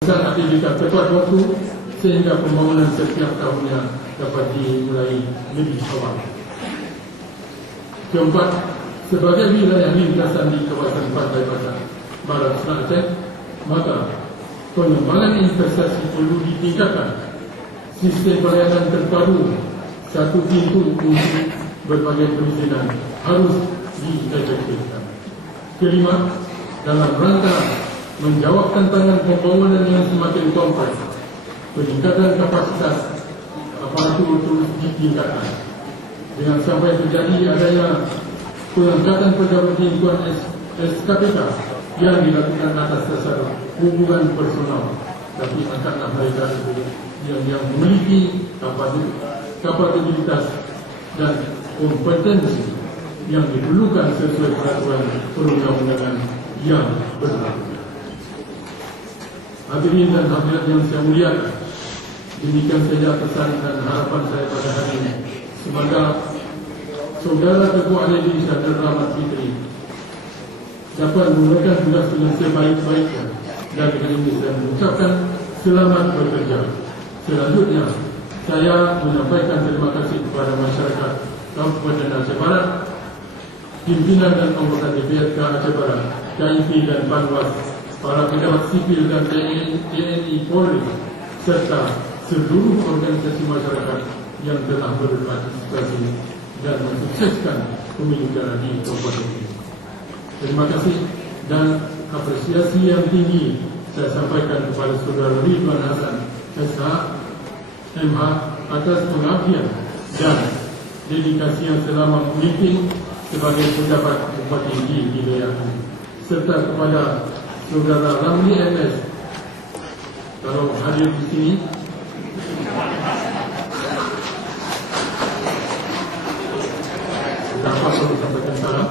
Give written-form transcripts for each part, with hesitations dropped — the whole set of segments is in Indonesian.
Aktivitas tepat waktu sehingga pembangunan setiap tahunnya dapat dimulai lebih awal. Keempat, sebagai wilayah lintasan di kawasan Pantai Barat Aceh, maka pengembangan investasi perlu ditingkatkan. Sistem pelayanan terpadu satu pintu untuk berbagai perizinan harus diefektifkan. Kelima, dalam rangka menjawab tantangan pembangunan yang semakin kompleks, peningkatan kapasitas aparatur terus ditingkatkan. Dengan sampai terjadi adanya pengangkatan pejabat lingkungan SKPK yang dilakukan atas dasar hubungan personal, tapi angkatlah mereka yang memiliki kapabilitas dan kompetensi yang diperlukan sesuai peraturan perundang-undangan yang berlaku. Hadirin dan hadirat yang saya muliakan, demikian saja pesan dan harapan saya pada hari ini. Semoga saudara Ketua Indonesia dan Rahmat Fitri dapat menunaikan tugas dengan sebaik-baiknya, dan dengan ini saya mengucapkan selamat bekerja. Selanjutnya, saya menyampaikan terima kasih kepada masyarakat Kabupaten Aceh Barat, pimpinan dan anggota DPRK Aceh Barat, KIP dan Panwas, para pejabat sipil dan TNI Polri, serta seluruh organisasi masyarakat yang telah berpartisipasi dan mensukseskan pemilu udara di kabupaten ini. Terima kasih dan apresiasi yang tinggi saya sampaikan kepada Saudara Ridwan Hasan SH MH atas pengabdian dan dedikasi yang selama memimpin sebagai pejabat bupati di wilayah ini, serta kepada Saudara Ramli MS, kalau hadir di sini, dapat perlu sampaikan salam,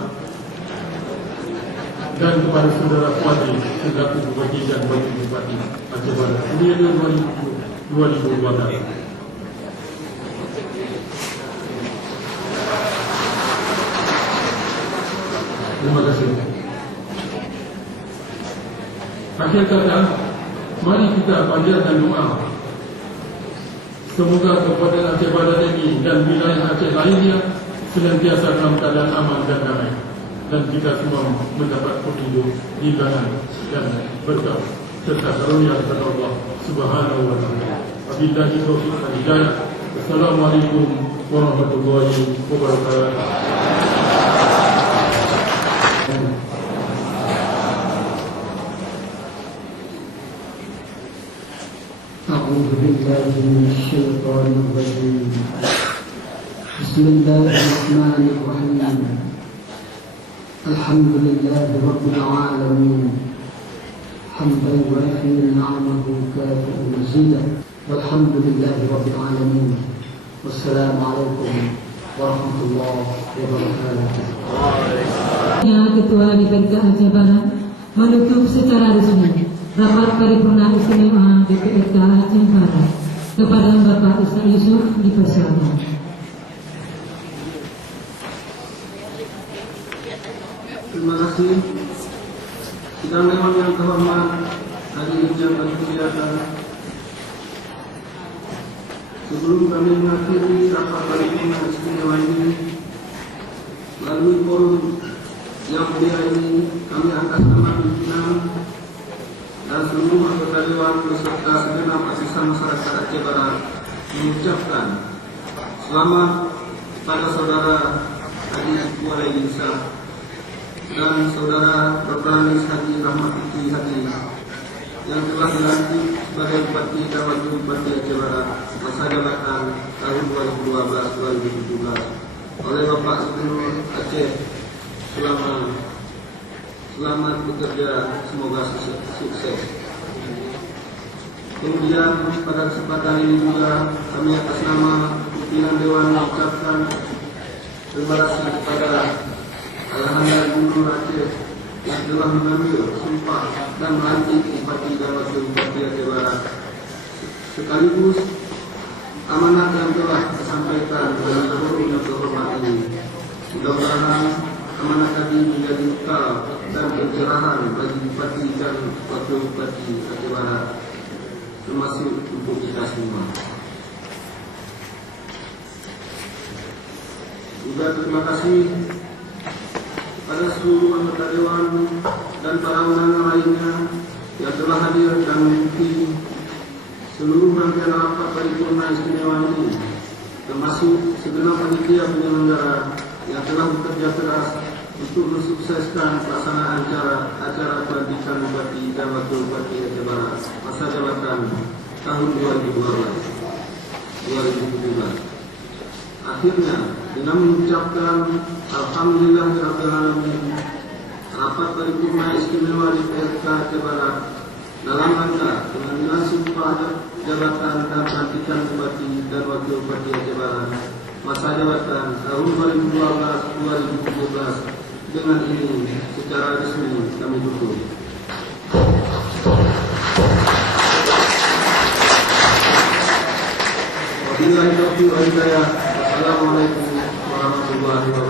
dan kepada Saudara Puadi selaku Bupati dan Wakil Bupati Aceh Barat periode 2012. Terima kasih. Akhir kata, mari kita panjatkan doa semoga Kabupaten Aceh Barat ini dan wilayah Aceh lainnya senantiasa dalam keadaan aman dan damai, dan kita semua mendapat petunjuk, hidangan dan berkah serta karunia dari Allah Subhanahu wa taala. Wabillahi taufiq wal hidayah. Assalamualaikum warahmatullahi wabarakatuh. أعوذ بالله من الشيطان الرجيم. بسم الله الرحمن الرحيم. الحمد لله رب العالمين حمدا يوافي نعمه كافئ مزيدا والحمد لله رب العالمين والسلام عليكم ورحمة الله وبركاته. Ketua DPRK Aceh Barat menutup secara resmi rapat paripurna istimewa DPRK Aceh Barat. Kepada Bapak Ishak Yusuf dipersilakan. Terima kasih. Sidang Dewan yang terhormat, hadirin yang berkegiatan. Sebelum kami mengakhiri rapat paripurna istimewa ini, melalui forum yang mulia ini, kami atas nama pimpinan dan seluruh anggota Dewan beserta segenap lapisan masyarakat Aceh Barat mengucapkan selamat kepada Saudara Haji Kuala Insa dan Saudara Dr. Haji Rahmat Fitri Haji yang telah dilantik sebagai Bupati dan Wakil Bupati Aceh Barat masa jabatan tahun 2012-2017 oleh Bapak Gubernur Aceh. Selamat bekerja, semoga sukses. Kemudian pada kesempatan ini juga kami atas nama pimpinan Dewan mengucapkan terima kasih kepada Ayahanda Gubernur Aceh yang telah mengambil sumpah dan melantik Bupati dan Wakil Bupati Aceh Barat, sekaligus amanat yang telah disampaikan dalam forum yang terhormat ini. Mudah-mudahan amanat tadi menjadi bekal dan pencerahan bagi Bupati dan Wakil Bupati Aceh Barat kasih untuk kita semua. Juga terima kasih kepada seluruh anggota Dewan dan para undangan lainnya yang telah hadir dan mengikuti seluruh rangkaian rapat paripurna istimewa ini, termasuk segenap panitia penyelenggara yang telah bekerja keras untuk mensukseskan pelaksanaan acara pelantikan Bupati dan Wakil Bupati Aceh Barat masa jabatan tahun 2017. Akhirnya, dengan mengucapkan Alhamdulillahirabbil alamin, rapat paripurna istimewa di PRK Aceh Barat dalam rangka pengambilan sumpah jabatan dan pelantikan Bupati dan Wakil Bupati Aceh Barat masa jabatan tahun 2012-2017 dengan ini secara resmi kami tutup. Wabillahi taufiq wal hidayah. Wassalamualaikum warahmatullahi wabarakatuh.